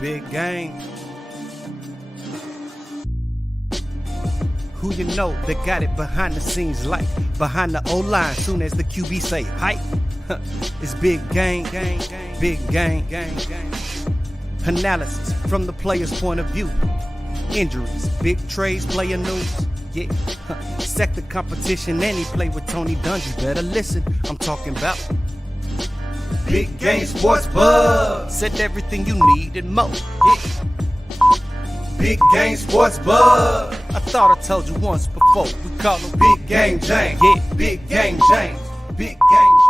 Big game. Who you know that got it behind the scenes like behind the O-line soon as the QB say hype. It's big game, big game. Analysis from the player's point of view. Injuries, big trades, player news. Yeah, sector competition, and he play with Tony Dungy. Better listen, I'm talking about Big Game Sports Buzz. Said everything you need and more. Yeah. Big Game Sports Buzz. I thought I told you once before. We call him Big Game James. Yeah, Big Game James. Big Game James.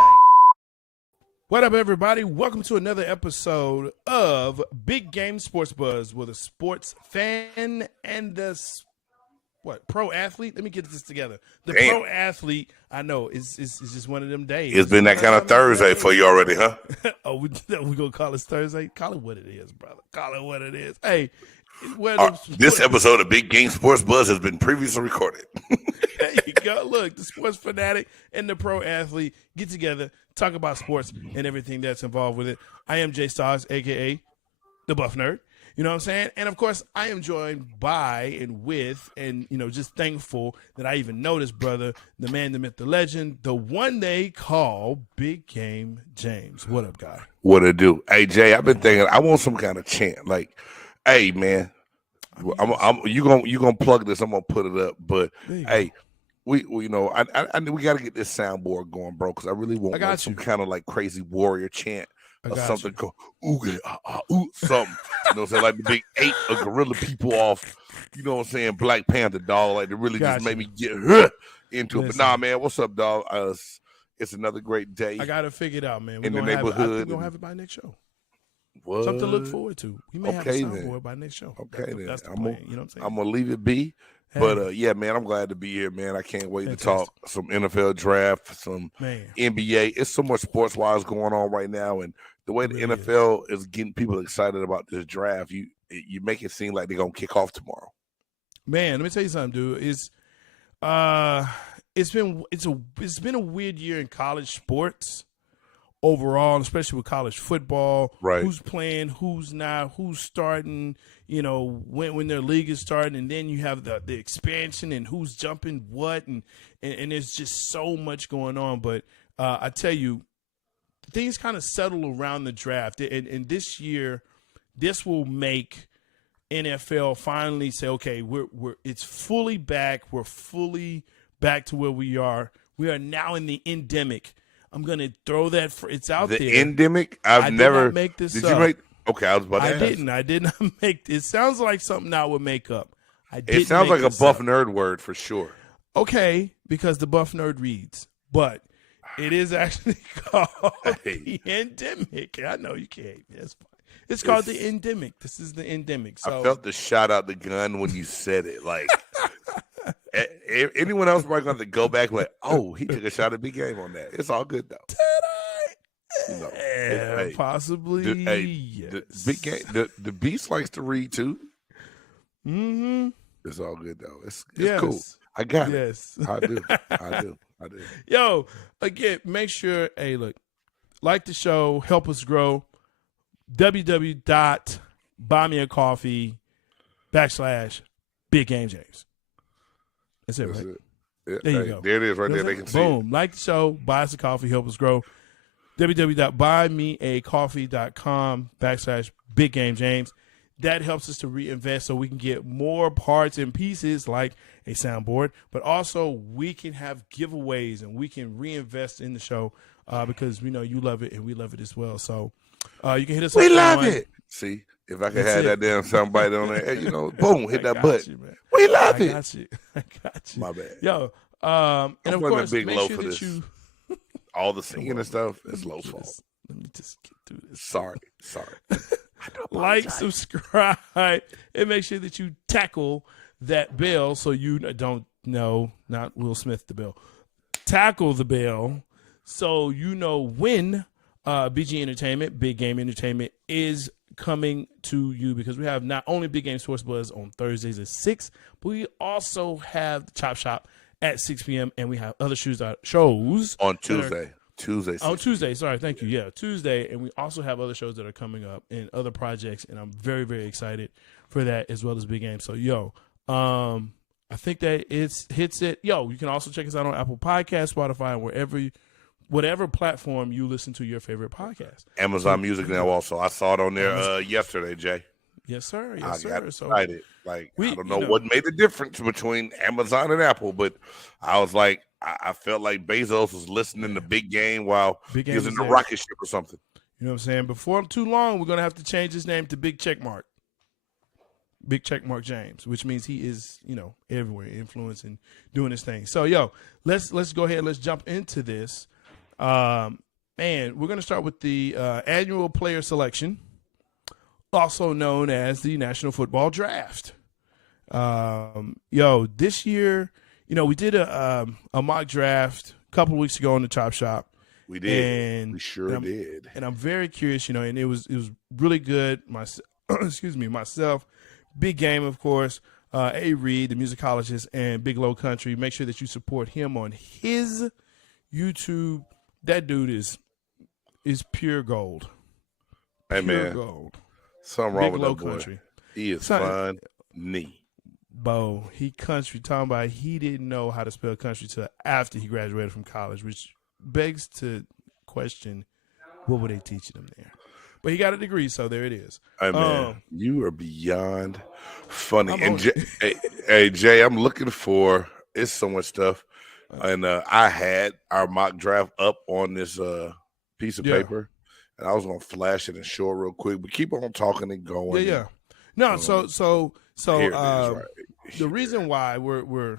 What up, everybody? Welcome to another episode of Big Game Sports Buzz with a sports fan and the pro athlete. Let me get this together. The pro athlete, I know, is just one of them days. It's been that kind of Thursday for you already, huh? Oh, we gonna call it Thursday? Call it what it is, brother. Call it what it is. Hey, this episode of Big Game Sports Buzz has been previously recorded. There you go. Look, the sports fanatic and the pro athlete get together, talk about sports and everything that's involved with it. I am Jay Stars, a.k.a. the Buff Nerd. You know what I'm saying? And, of course, I am joined by and with and, just thankful that I even know this brother, the man, the myth, the legend, the one they call Big Game James. What up, guy? What it do? Hey, Jay, I've been thinking I want some kind of chant. Like, hey, man, you gonna plug this. I'm going to put it up. But, hey, we got to get this soundboard going, bro, because I really want some kind of, like, crazy warrior chant. Or something called something. You know what I'm saying? Like the big 8 of gorilla people off, you know what I'm saying, Black Panther, dog. Like, it really just made me get into it. But nah, man, what's up, dog? It's another great day. I got to figure it out, man. In the neighborhood. We're going to have it by next show. What? Something to look forward to. We may have a soundboard by next show. Okay, then. That's the plan. You know what I'm saying? I'm going to leave it be. Hey. But, yeah, man, I'm glad to be here, man. I can't wait to talk some NFL draft, some NBA. It's so much sports-wise going on right now, and the way the NFL is getting people excited about this draft, you make it seem like they're going to kick off tomorrow. Man, let me tell you something, dude. It's been a weird year in college sports overall, especially with college football. Right. Who's playing, who's not, who's starting, when their league is starting, and then you have the expansion and who's jumping what, and there's just so much going on. But I tell you, things kind of settle around the draft, and this year, this will make NFL finally say, okay, it's fully back. We're fully back to where we are. We are now in the endemic. I'm gonna throw that. It's out there. The endemic. I never did not make this. Did up. You make? Okay, I was about to ask. I did not make. It sounds like something I would make up. It sounds like a Buff Nerd word for sure. Okay, because the Buff Nerd reads, but it is actually called the endemic. I know you can't. That's fine. It's called the endemic. This is the endemic. So I felt the shot out the gun when you said it. Like anyone else probably going to go back and like, oh, he took a shot at Big Game on that. It's all good though. Did I? Possibly. Yes. The Big Game. The Beast likes to read too. Mm-hmm. It's all good though. It's yes. Cool. I got it. Yes. I do. Yo, again, make sure, hey, look, like the show, help us grow. www.buymeacoffee.com/Big Game James. That's it, right? There you go. There it is right there. They can see Boom. it. Like the show, buy us a coffee, help us grow. www.buymeacoffee.com/Big Game James. That helps us to reinvest so we can get more parts and pieces like a soundboard, but also we can have giveaways and we can reinvest in the show because we know you love it and we love it as well. So you can hit us up. We love it. See, if I could have that damn somebody on there, boom, hit that button. We love it. I got you. My bad. Yo, and of course, big make low sure for that this. you all the singing and stuff. It's Low's fault. Let me just get through this. Sorry. Like, subscribe, and make sure that you tackle that bell so you don't know, not Will Smith the bell. Tackle the bell so you know when BG Entertainment, Big Game Entertainment, is coming to you, because we have not only Big Game Sports Buzz on Thursdays at 6, but we also have the Chop Shop at 6 p.m. and we have other shows on Tuesday. Tuesday. Oh, Tuesday. Sorry. Thank you. Yeah, Tuesday. And we also have other shows that are coming up and other projects. And I'm very, very excited for that as well as big game. So, I think that hits it. You can also check us out on Apple Podcasts, Spotify, and whatever platform you listen to your favorite podcast. Amazon Music now also. I saw it on there yesterday, Jay. Yes, sir. I Yes, got sir. excited. I don't know what made the difference between Amazon and Apple, but I was like, I felt like Bezos was listening to Big Game while he was in the rocket ship or something. You know what I'm saying? Before too long, we're going to have to change his name to Big Checkmark. Big Checkmark James, which means he is, everywhere, influencing, doing his thing. So, let's go ahead. Let's jump into this. We're going to start with the annual player selection, also known as the National Football Draft. This year, we did a mock draft a couple of weeks ago on the Chop Shop. We did. We sure did. And I'm very curious, and it was really good. Myself, Big Game, of course, A. Reed, the musicologist, and Big Low Country. Make sure that you support him on his YouTube. That dude is pure gold. Hey, pure gold. Something wrong Big with Low that boy. Country. He is funny. Bo, he country. Talking about he didn't know how to spell country till after he graduated from college, which begs to question what were they teaching him there. But he got a degree, so there it is. Hey, man, you are beyond funny. And Jay, I'm looking for – it's so much stuff. And I had our mock draft up on this piece of paper, and I was going to flash it and show it real quick. But keep on talking and going. Yeah. No, so here it is, right. The reason why we're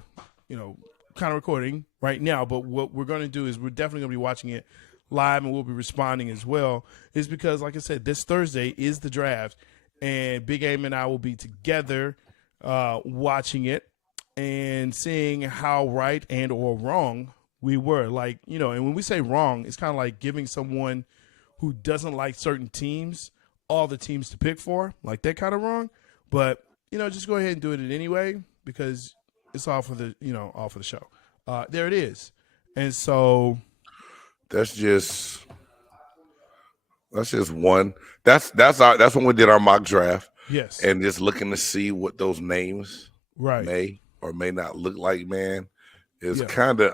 kind of recording right now, but what we're going to do is we're definitely going to be watching it live, and we'll be responding as well, is because, like I said, this Thursday is the draft, and Big Game and I will be together watching it and seeing how right and or wrong we were. And when we say wrong, it's kind of like giving someone who doesn't like certain teams all the teams to pick for, like that kind of wrong. But, just go ahead and do it anyway because it's all for the, all for the show. There it is. And so that's just one. That's when we did our mock draft. Yes. And just looking to see what those names may or may not look like, man, is kind of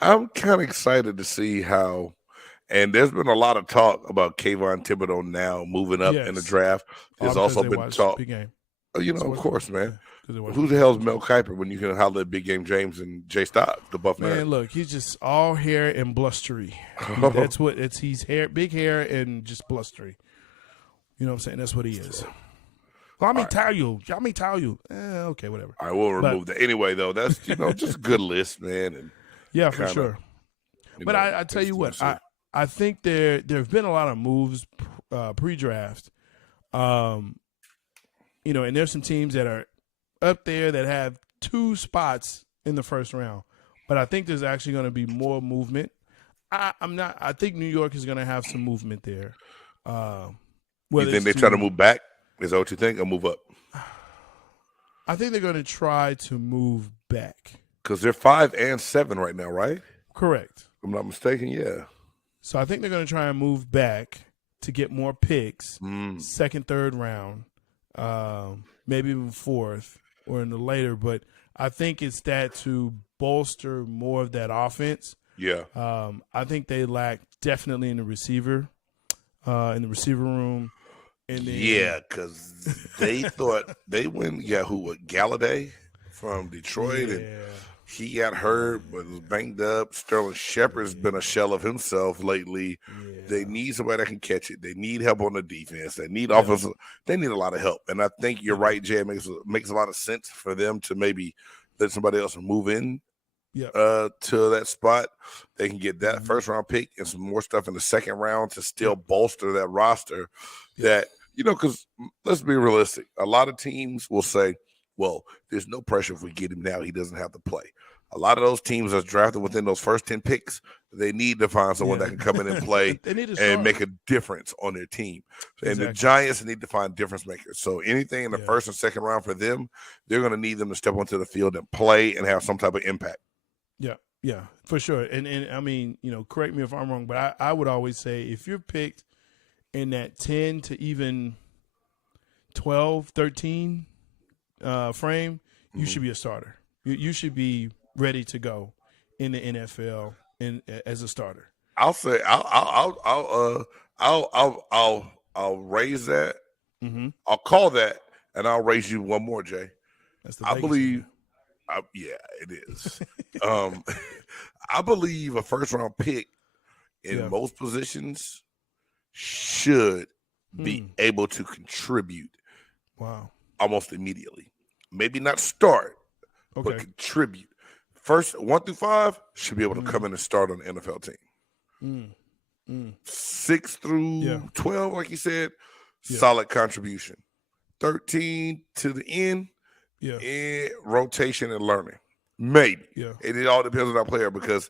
I'm kind of excited to see how. And there's been a lot of talk about Kayvon Thibodeau now moving up in the draft. There's also been talk. Of course, man. Who the hell's Mel Kiper when you can holler at Big Game James and Jay Stock, the Buff man? Man, look, he's just all hair and blustery. He's big hair and just blustery. You know what I'm saying? That's what he is. Let me tell you. Okay, whatever. I will remove that. Anyway, though, that's just a good list, man. And for sure. But I tell you what, I think there have been a lot of moves pre-draft. And there's some teams that are up there that have 2 spots in the first round. But I think there's actually going to be more movement. I think New York is going to have some movement there. You think they're trying to move back? Is that what you think, or move up? I think they're going to try to move back. Because they're 5 and 7 right now, right? Correct. If I'm not mistaken, yeah. So I think they're going to try and move back to get more picks, second, third round, maybe even fourth or in the later. But I think it's that to bolster more of that offense. Yeah. I think they lack definitely in the receiver room. And then, because they thought they went, Galladay from Detroit, and he got hurt, but was banged up. Sterling Shepard's been a shell of himself lately. Yeah. They need somebody that can catch it. They need help on the defense. They need offensive. They need a lot of help. And I think you're right, Jay. It makes a lot of sense for them to maybe let somebody else move in to that spot. They can get that first round pick and some more stuff in the second round to still bolster that roster. That, because let's be realistic. A lot of teams will say, well, there's no pressure if we get him now. He doesn't have to play. A lot of those teams that's drafted within those first 10 picks, they need to find someone that can come in and play and make a difference on their team. Exactly. And the Giants need to find difference makers. So anything in the first and second round for them, they're going to need them to step onto the field and play and have some type of impact. Yeah. Yeah, for sure. And I mean, correct me if I'm wrong, but I would always say if you're picked in that 10 to even 12, 13 frame, you should be a starter. You should be ready to go in the NFL as a starter. I'll say I'll raise that. Mm-hmm. I'll call that, and I'll raise you one more, Jay. That's the I Vegas believe. Yeah, it is. I believe a first round pick in most positions should be able to contribute. Wow. Almost immediately. Maybe not start, but contribute. First 1 through 5 should be able to come in and start on the NFL team. 6 through 12, like you said, solid contribution. 13 to the end, rotation and learning. Maybe. Yeah. It all depends on that player, because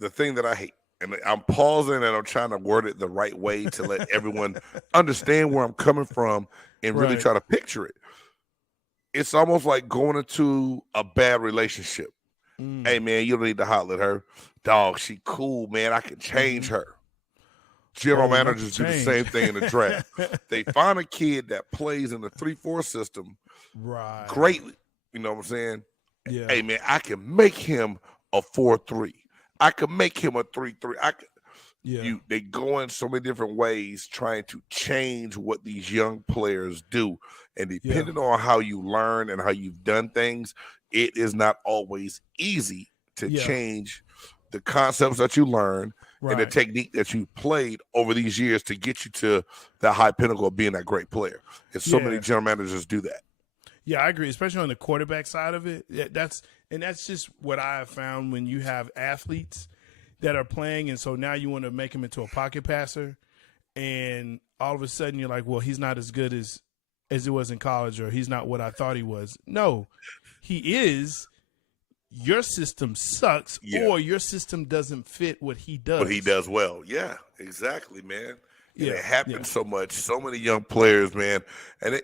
the thing that I hate, and I'm pausing and I'm trying to word it the right way to let everyone understand where I'm coming from and really try to picture it. It's almost like going into a bad relationship. Hey, man, you don't need to holler at her. Dog, she cool, man. I can change her. General managers do the same thing in the draft. They find a kid that plays in the 3-4 system greatly. You know what I'm saying? Yeah. Hey, man, I can make him a 4-3. I could make him a 3-3. They go in so many different ways trying to change what these young players do. And depending on how you learn and how you've done things, it is not always easy to change the concepts that you learn and the technique that you played over these years to get you to that high pinnacle of being that great player. And so many general managers do that. Yeah, I agree, especially on the quarterback side of it. That's just what I have found when you have athletes that are playing, and so now you want to make him into a pocket passer, and all of a sudden you're like, well, he's not as good as he was in college, or he's not what I thought he was. No, he is. Your system sucks, or your system doesn't fit what he does. What he does well. Yeah, exactly, man. And it happens so much. So many young players, man. And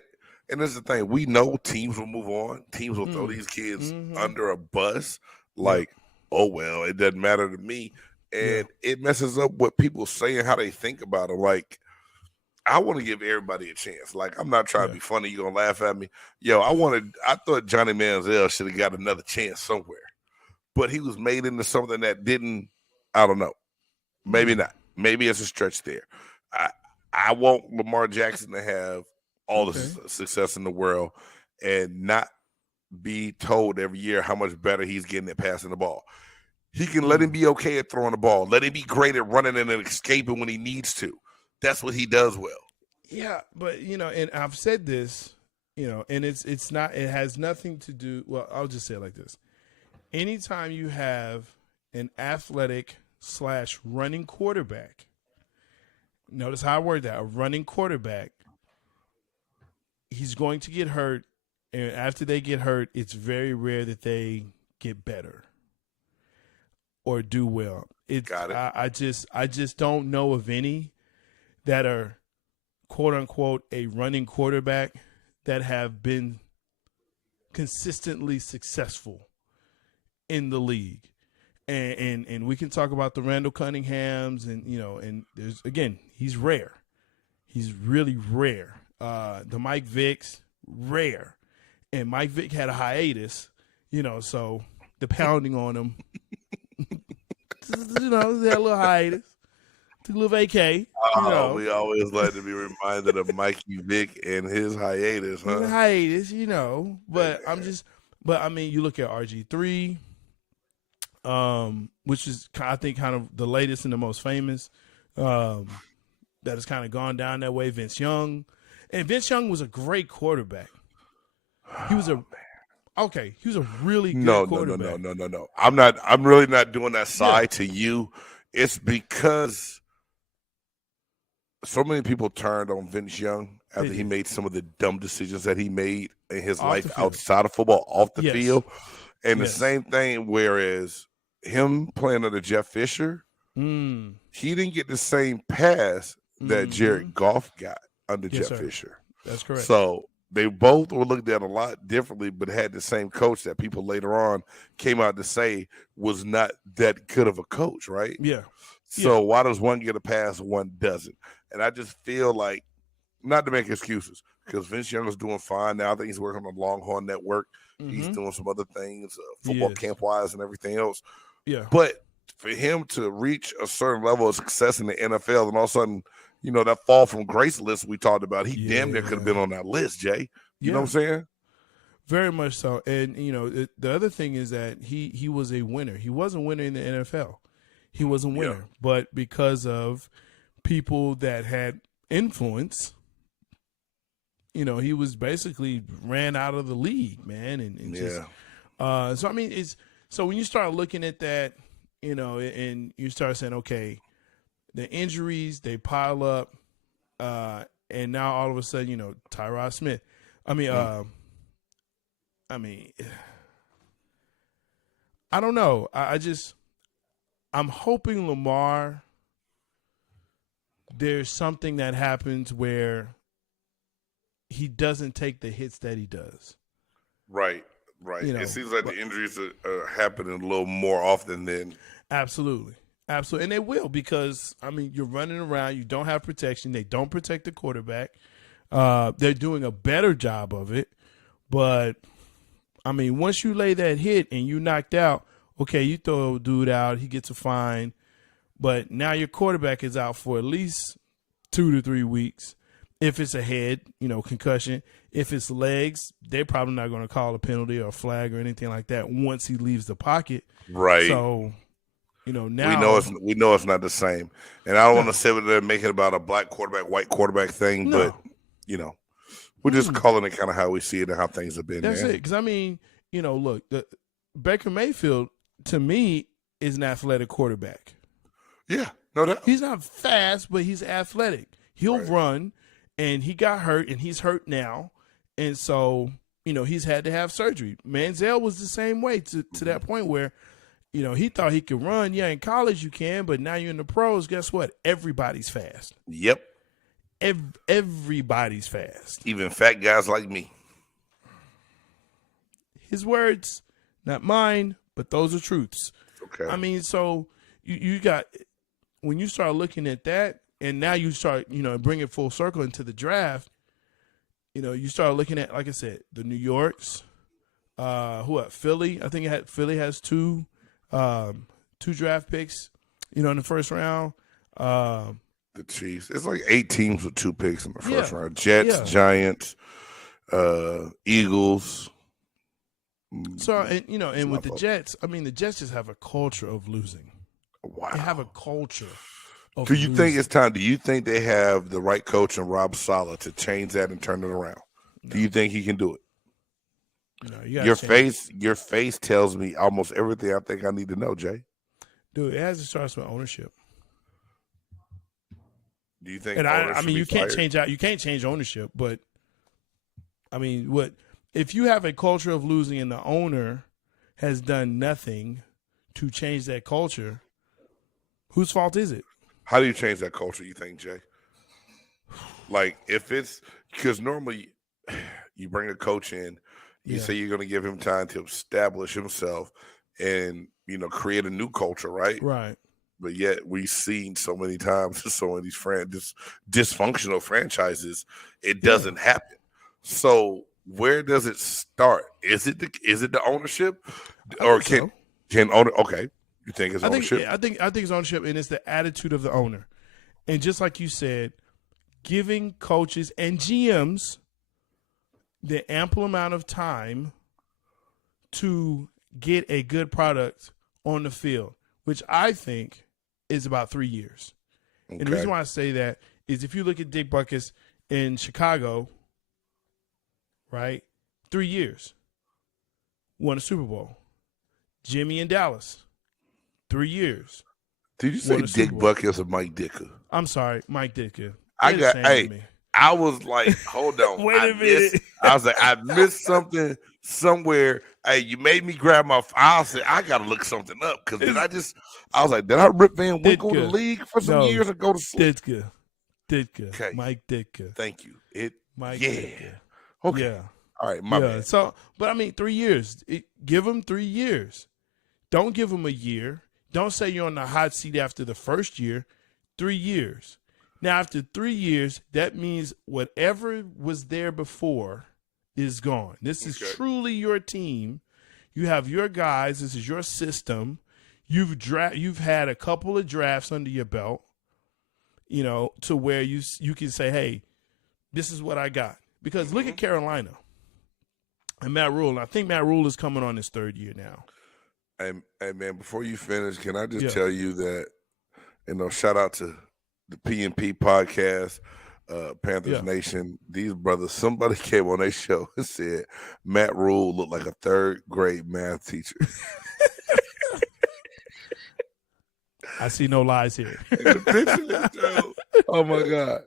this is the thing. We know teams will move on. Teams will throw these kids under a bus. Like, oh, well, it doesn't matter to me. And it messes up what people say and how they think about them. Like, I want to give everybody a chance. Like, I'm not trying to be funny. You're going to laugh at me. Yo, I thought Johnny Manziel should have got another chance somewhere. But he was made into something that didn't, I don't know. Maybe not. Maybe it's a stretch there. I want Lamar Jackson to have all the success in the world and not be told every year how much better he's getting at passing the ball. He can let him be okay at throwing the ball. Let him be great at running and escaping when he needs to. That's what he does well. Yeah, but, and I've said this, and it's not, it has nothing to do, well, I'll just say it like this. Anytime you have an athletic / running quarterback, notice how I word that, a running quarterback, he's going to get hurt, and after they get hurt, it's very rare that they get better or do well. Got it. I just don't know of any that are quote unquote a running quarterback that have been consistently successful in the league. And we can talk about the Randall Cunninghams and there's, again, he's rare. He's really rare. The Mike Vicks, rare. And Mike Vick had a hiatus, so the pounding on him, he had a little hiatus, took a little vacay. We always like to be reminded of Mikey Vick and his hiatus, huh? His hiatus, but I mean, you look at RG3, which is, I think, kind of the latest and the most famous, that has kind of gone down that way. Vince Young. And Vince Young was a great quarterback. He was a really good quarterback. No. I'm really not doing that side to you. It's because so many people turned on Vince Young after he made some of the dumb decisions that he made in his life outside of football, off the field. And the same thing, whereas him playing under Jeff Fisher, he didn't get the same pass that Jared Goff got under Jeff Fisher. That's correct. So they both were looked at a lot differently, but had the same coach that people later on came out to say was not that good of a coach, right? Yeah. So why does one get a pass and one doesn't? And I just feel like, not to make excuses, because Vince Young is doing fine now. I think he's working on the Longhorn Network. He's doing some other things, football camp-wise and everything else. Yeah. But for him to reach a certain level of success in the NFL and all of a sudden, that fall from grace list we talked about, he damn near could have been on that list, Jay. You know what I'm saying? Very much so. And, the other thing is that he was a winner. He was a winner in the NFL. He was a winner. But because of people that had influence, he was basically ran out of the league, man. And just, so, I mean, so when you start looking at that, and you start saying, okay, the injuries, they pile up, and now all of a sudden, Tyrod Smith. I don't know. I'm hoping Lamar, there's something that happens where he doesn't take the hits that he does. Right. It seems like the injuries are happening a little more often than. Absolutely. And they will, because, you're running around. You don't have protection. They don't protect the quarterback. They're doing a better job of it. But, once you lay that hit and you knocked out, okay, you throw a dude out, he gets a fine. But now your quarterback is out for at least 2 to 3 weeks. If it's a head, concussion. If it's legs, they're probably not going to call a penalty or a flag or anything like that once he leaves the pocket. Right. So, now we know it's not the same. And I don't want to sit there and make it about a black quarterback, white quarterback thing, but we're just calling it kind of how we see it and how things have been. That's it. Because look, Baker Mayfield to me is an athletic quarterback. Yeah, no doubt. He's not fast, but he's athletic. He'll run, and he got hurt, and he's hurt now, and so he's had to have surgery. Manziel was the same way to that point where. He thought he could run. Yeah, in college you can, but now you're in the pros. Guess what? Everybody's fast. Yep. Everybody's fast. Even fat guys like me. His words, not mine, but those are truths. Okay. So you got, when you start looking at that, and now you start, bring it full circle into the draft, you start looking at, like I said, the New Yorks, Philly. I think Philly has two draft picks, in the first round. The Chiefs. It's like 8 teams with 2 picks in the first round. Jets, Giants, Eagles. So, and with the Jets, the Jets just have a culture of losing. Wow. They have a culture of Do you losing. think it's time? Do you think they have the right coach in Rob Saleh to change that and turn it around? No. Do you think he can do it? No, your face tells me almost everything I think I need to know, Jay. Dude, it has to start with ownership. Do you think? And you can't change ownership, but what if you have a culture of losing and the owner has done nothing to change that culture? Whose fault is it? How do you change that culture, you think, Jay? Like, if it's because normally you bring a coach in. You say you're going to give him time to establish himself and, create a new culture, right? Right. But yet we've seen so many times in so many of these dysfunctional franchises, it doesn't happen. So where does it start? Is it the ownership, or can owner? Okay, you think it's ownership? I think it's ownership, and it's the attitude of the owner. And just like you said, giving coaches and GMs the ample amount of time to get a good product on the field, which I think is about 3 years. Okay. And the reason why I say that is if you look at Dick Butkus in Chicago, right, 3 years, won a Super Bowl. Jimmy in Dallas, 3 years. Did you say Dick Butkus or Mike Ditka? I'm sorry, Mike Ditka. I was like, hold on. Wait a minute. I was like, I missed something somewhere. Hey, you made me grab my I said, I got to look something up. Because I was like, did I rip Van Winkle the league for some years and go to sleep? Ditka. Okay. Mike Ditka. Thank you. Ditka. Okay. Yeah. All right, my bad. So, but I mean, 3 years. Give him 3 years. Don't give him a year. Don't say you're on the hot seat after the first year. 3 years. Now, after 3 years, that means whatever was there before is gone. This is truly your team. You have your guys. This is your system. You've had a couple of drafts under your belt, you know, to where you can say, hey, this is what I got. Because look at Carolina and Matt Rule. I think Matt Rule is coming on his 3rd year now. Hey, man, before you finish, can I just tell you that, you know, shout out to the PNP podcast, Panthers Nation. These brothers, somebody came on their show and said Matt Rule looked like a 3rd grade math teacher. I see no lies here. Oh, my God.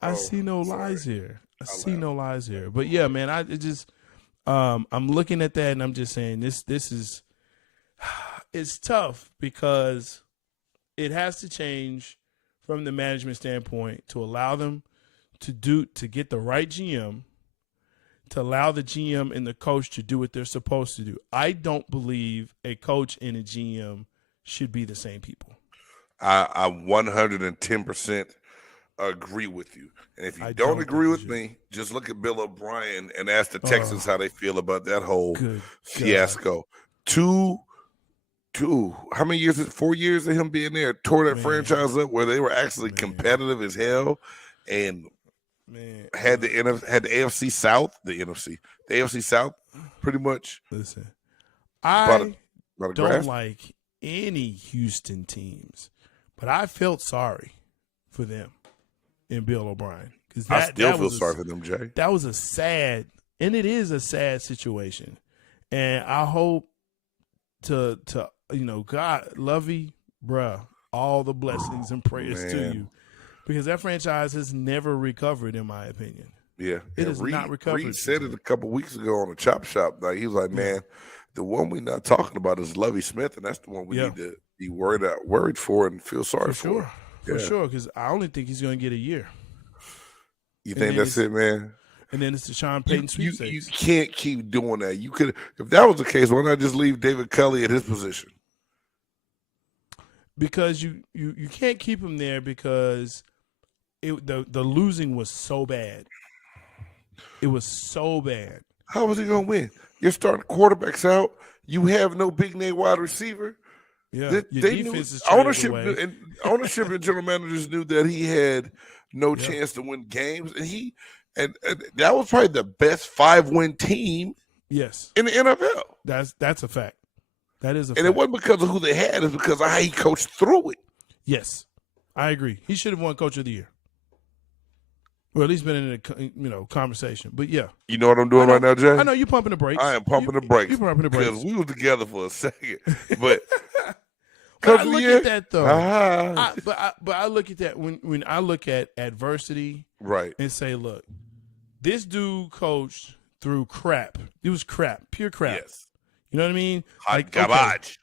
I see no lies here. I see no lies here. But, yeah, man, I'm looking at that and I'm just saying this is it's tough because it has to change from the management standpoint to allow them to get the right GM, to allow the GM and the coach to do what they're supposed to do. I don't believe a coach and a GM should be the same people. I 110% agree with you. And if you don't agree with me, just look at Bill O'Brien and ask the Texans how they feel about that whole fiasco. How many years? 4 years of him being there, tore that franchise up where they were actually competitive as hell, and had the AFC South, the AFC South, pretty much. Listen, I don't like any Houston teams, but I felt sorry for them and Bill O'Brien, because I still feel sorry for them, Jay. That was a sad, and it is a sad situation, and I hope to God, Lovey, bruh, all the blessings and prayers to you, because that franchise has never recovered, in my opinion. Yeah, it has not recovered. Reed said it a couple weeks ago on the Chop Shop. Like, he was like, man, the one we're not talking about is Lovey Smith, and that's the one we need to be worried for and feel sorry for. For sure, because I only think he's going to get a year. You think that's it, man? And then it's the Sean Payton sweepstakes. You can't keep doing that. You could, if that was the case, why not just leave David Culley at his position? Because you can't keep him there because the losing was so bad. It was so bad. How was he going to win? You're starting quarterbacks out. You have no big name wide receiver. Yeah, they knew ownership and general managers knew that he had no chance to win games, and that was probably the best 5-win team. Yes, in the NFL. That's a fact. That is a fact. And it wasn't because of who they had; it's because of how he coached through it. Yes, I agree. He should have won Coach of the Year, or at least been in a conversation. But yeah, you know what I'm doing right now, Jay? I know you're pumping the brakes. I am pumping the brakes. You're pumping the brakes because we were together for a second, but. But I look at that though. But I look at that when I look at adversity, right, and say, look, this dude coached through crap. It was crap, pure crap. Yes. You know what I mean? Like garbage. Okay.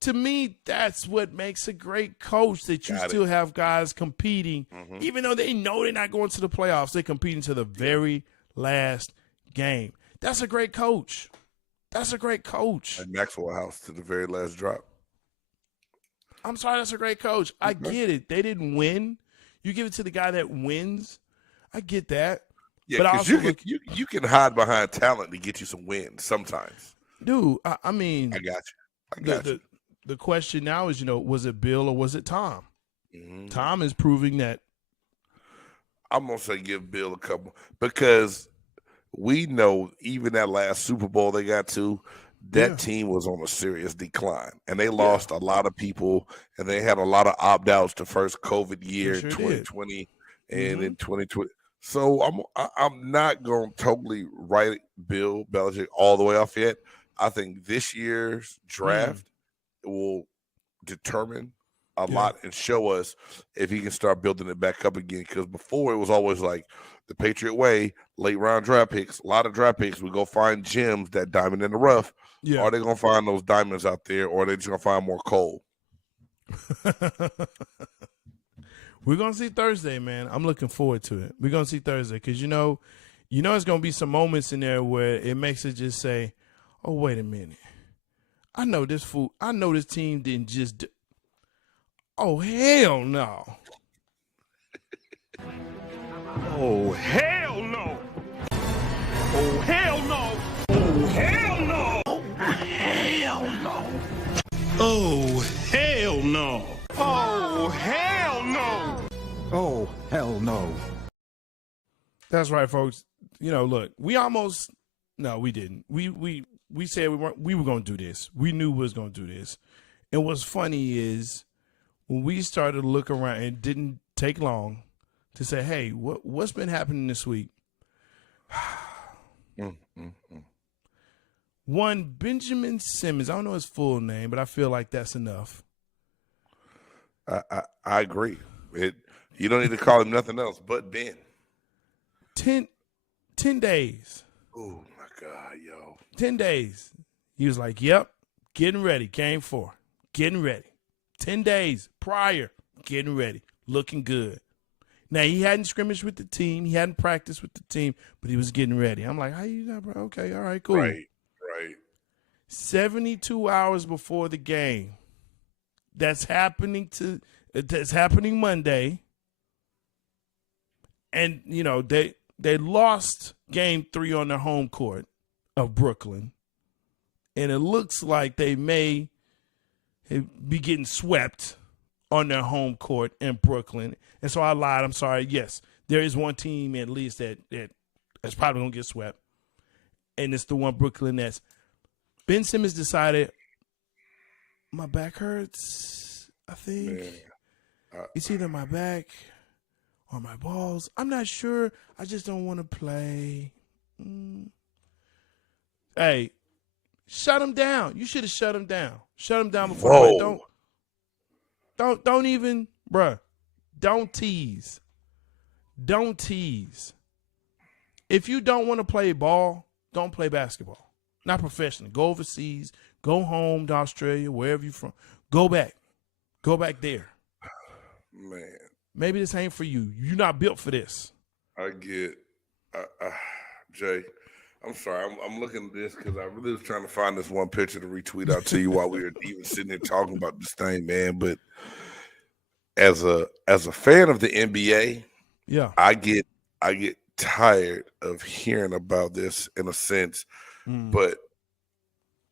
To me, that's what makes a great coach. That you still have guys competing, even though they know they're not going to the playoffs. They're competing to the very last game. That's a great coach. That's a great coach. And Maxwell House to the very last drop. I'm sorry, that's a great coach. I get it. They didn't win. You give it to the guy that wins. I get that. Yeah, because you can hide behind talent to get you some wins sometimes. Dude, I mean. I got you. The question now is, was it Bill or was it Tom? Tom is proving that. I'm going to say give Bill a couple, because we know even that last Super Bowl they got to, that team was on a serious decline, and they lost a lot of people, and they had a lot of opt-outs the first COVID year in 2020 and in 2020. So I'm not going to totally write Bill Belichick all the way off yet. I think this year's draft will determine a lot and show us if he can start building it back up again, because before it was always like the Patriot way, late round draft picks, a lot of draft picks. We go find gems, that diamond in the rough. Yeah. Are they going to find those diamonds out there, or are they just going to find more coal? We're gonna see Thursday, man. I'm looking forward to it. We're gonna see Thursday because you know, it's gonna be some moments in there where it makes it just say, "Oh, wait a minute, I know this fool. I know this team didn't just. Oh hell no! Oh, hell no! Oh, hell no! Oh, hell no! Oh, hell no! Oh, hell no! Oh, hell no! Oh, hell no. That's right, folks. You know, look, we didn't. We said we were going to do this. We knew we was going to do this. And what's funny is when we started to look around, it didn't take long to say, hey, what's been happening this week? One, Benjamin Simmons. I don't know his full name, but I feel like that's enough. I agree. You don't need to call him nothing else but Ben. 10 days. Oh, my God, yo. 10 days. He was like, yep, getting ready. Game 4. Getting ready. 10 days prior, getting ready. Looking good. Now, he hadn't scrimmaged with the team. He hadn't practiced with the team, but he was getting ready. I'm like, how you know, bro? Okay, all right, cool. Right. 72 hours before the game. That's happening Monday. And, you know, they lost game 3 on their home court of Brooklyn. And it looks like they may be getting swept on their home court in Brooklyn. And so I lied. I'm sorry. Yes, there is one team at least that's probably going to get swept. And it's the one Brooklyn Nets. Ben Simmons decided, my back hurts, I think. It's either my back or my balls. I'm not sure. I just don't want to play. Hey, shut him down. You should have shut him down. Shut him down before. Whoa. Don't even, bruh. Don't tease. Don't tease. If you don't want to play ball, don't play basketball. Not professionally. Go overseas. Go home to Australia, wherever you're from. Go back. Go back there. Man. Maybe this ain't for you. You're not built for this. I get Jay, I'm sorry. I'm looking at this because I really was trying to find this one picture to retweet out to you while we were even sitting there talking about this thing, man. But as a fan of the NBA, yeah, I get tired of hearing about this in a sense. But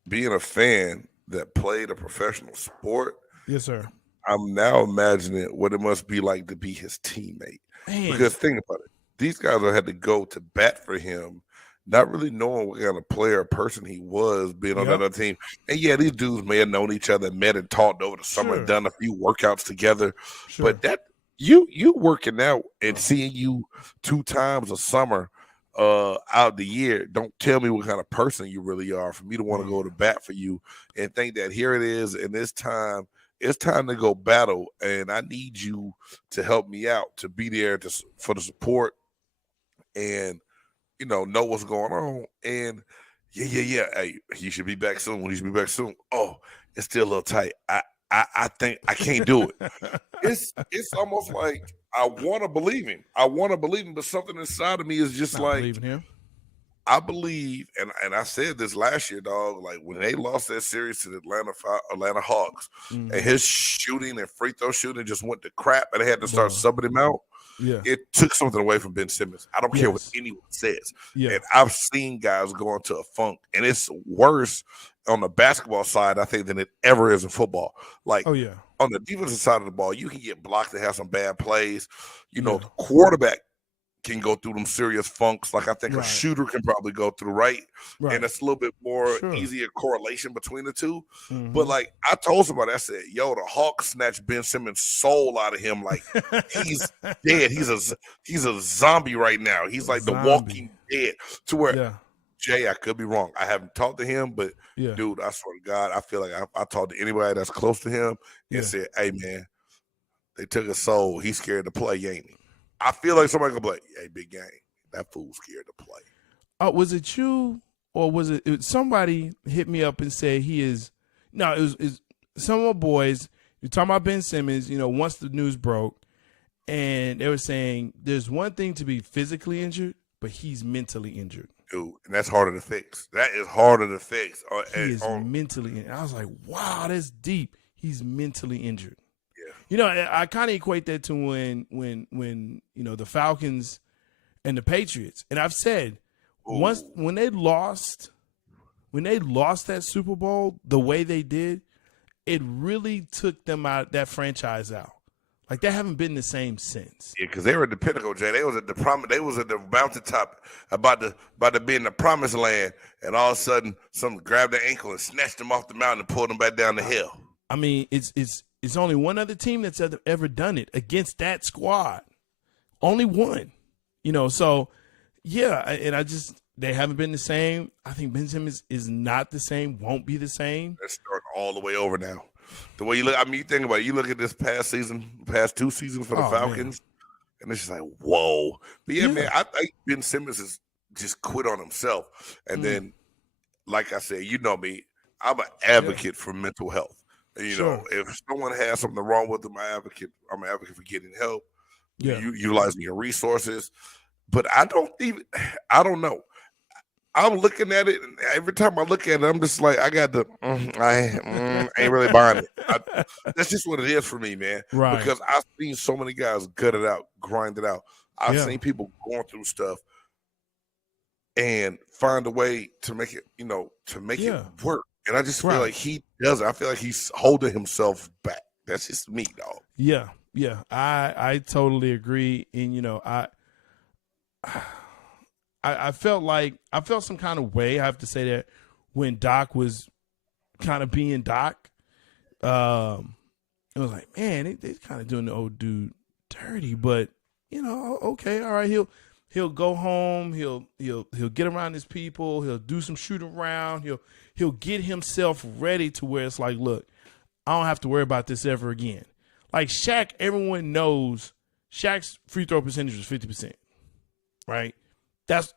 being a fan that played a professional sport, yes, sir. I'm now imagining what it must be like to be his teammate. Man. Because think about it. These guys had to go to bat for him, not really knowing what kind of player or person he was being on that other team. And yeah, these dudes may have known each other, met and talked over the summer, and done a few workouts together. Sure. But that you working out and seeing you 2 times a summer out the year, don't tell me what kind of person you really are for me to want to go to bat for you and think that here it is and it's time to go battle and I need you to help me out, to be there for the support and know what's going on. And yeah. Hey, you should be back soon. You should be back soon. Oh, it's still a little tight. I think I can't do it. It's almost like I want to believe him. But something inside of me is just like, him. I believe, and I said this last year, dog, like when they lost that series to the Atlanta Hawks, and his shooting and free throw shooting just went to crap, and they had to start subbing him out. Yeah, it took something away from Ben Simmons. I don't care what anyone says. Yeah. And I've seen guys go into a funk, and it's worse on the basketball side, I think, than it ever is in football. Like, on the defensive side of the ball, you can get blocked and have some bad plays. The quarterback can go through them serious funks. Like I think a shooter can probably go through, right? And it's a little bit more easier correlation between the two. But like I told somebody, I said, yo, the Hawks snatched Ben Simmons' soul out of him. Like he's dead. He's a zombie right now. He's like the Walking Dead. To where Jay, I could be wrong. I haven't talked to him, but dude, I swear to God, I feel like I talked to anybody that's close to him and said, hey man, they took his soul. He's scared to play, ain't he? I feel like somebody could be like, hey, big game, that fool's scared to play. Was it you or was it somebody hit me up and said he is – no, it was some of my boys. You're talking about Ben Simmons, once the news broke, and they were saying there's one thing to be physically injured, but he's mentally injured. Dude, and that's harder to fix. That is harder to fix. He is mentally injured. I was like, wow, that's deep. He's mentally injured. Yeah. You know, I kind of equate that to when you know, the Falcons and the Patriots. And I've said when they lost that Super Bowl the way they did, it really took them out, that franchise out. Like, they haven't been the same since. Yeah, because they were at the pinnacle, Jay. They was at the mountaintop, about to be in the promised land, and all of a sudden, someone grabbed their ankle and snatched them off the mountain and pulled them back down the hill. I mean, it's only one other team that's ever done it against that squad. Only one. You know, so yeah, and they haven't been the same. I think Ben Simmons is not the same, won't be the same. Let's start all the way over now. The way you look, I mean, you think about it, you look at this past two seasons for the Falcons, and it's just like, whoa. But yeah, man, I think Ben Simmons has just quit on himself. And then, like I said, you know me, I'm an advocate for mental health. You know, if someone has something wrong with them, I'm an advocate for getting help, utilizing your resources. But I don't know. I'm looking at it, and every time I look at it, I'm just like, I got the, I ain't really buying it. That's just what it is for me, man. Right. Because I've seen so many guys gut it out, grind it out. I've seen people going through stuff and find a way to make it, it work. And I just feel like he doesn't. I feel like he's holding himself back. That's just me, dog. Yeah. I totally agree. And, I felt some kind of way, I have to say, that when Doc was kind of being Doc. It was like, man, they kind of doing the old dude dirty, but okay, all right, he'll go home, he'll get around his people, he'll do some shoot around, he'll get himself ready to where it's like, look, I don't have to worry about this ever again. Like Shaq, everyone knows Shaq's free throw percentage was 50%, right? That's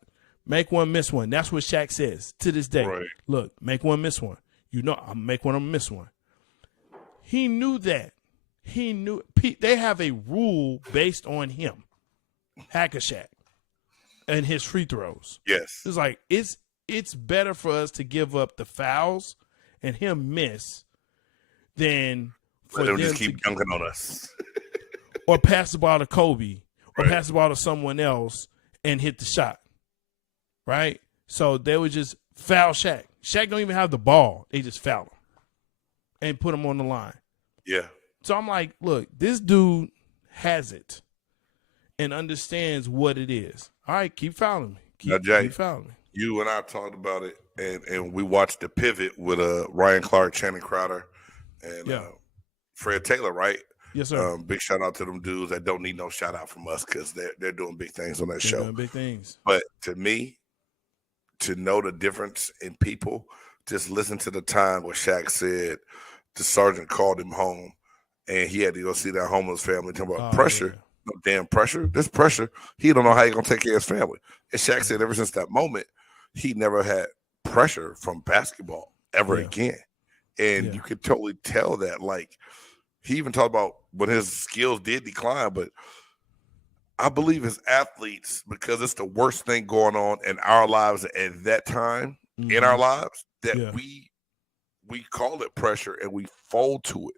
make one, miss one. That's what Shaq says to this day. Right. Look, make one, miss one. I'll make one, I'll miss one. He knew that. He knew they have a rule based on him, Hack-a-Shaq, and his free throws. Yes. It's like it's better for us to give up the fouls and him miss than for them just keep dunking on us. or pass the ball to Kobe or Right. pass the ball to someone else and hit the shot. Right? So they would just foul Shaq. Shaq don't even have the ball. They just foul him and put him on the line. Yeah. So I'm like, look, this dude has it and understands what it is. All right, keep fouling me. Now, Jay, keep fouling me. You and I talked about it, and we watched the pivot with Ryan Clark, Channing Crowder, and Fred Taylor, right? Yes, sir. Big shout out to them dudes that don't need no shout out from us because they're doing big things on that They're show. doing big things. But to me, to know the difference in people, just listen to the time where Shaq said the sergeant called him home and he had to go see that homeless family. Talking about pressure. Yeah. No damn pressure. This pressure. He don't know how he's going to take care of his family. And Shaq said ever since that moment, he never had pressure from basketball ever again. And you could totally tell that. Like, he even talked about when his skills did decline, but I believe as athletes, because it's the worst thing going on in our lives at that time in our lives, that we call it pressure and we fold to it.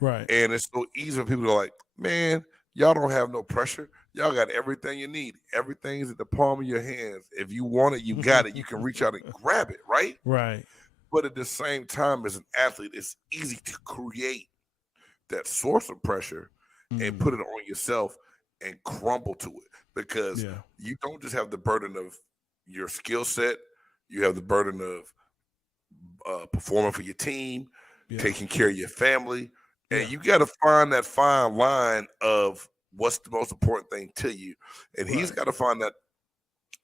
Right. And it's so easy for people to like, man, y'all don't have no pressure. Y'all got everything you need. Everything's at the palm of your hands. If you want it, you got it. You can reach out and grab it, right? Right. But at the same time, as an athlete, it's easy to create that source of pressure and put it on yourself and crumble to it, because you don't just have the burden of your skill set. You have the burden of performing for your team, taking care of your family. And you got to find that fine line of what's the most important thing to you. And he's got to find that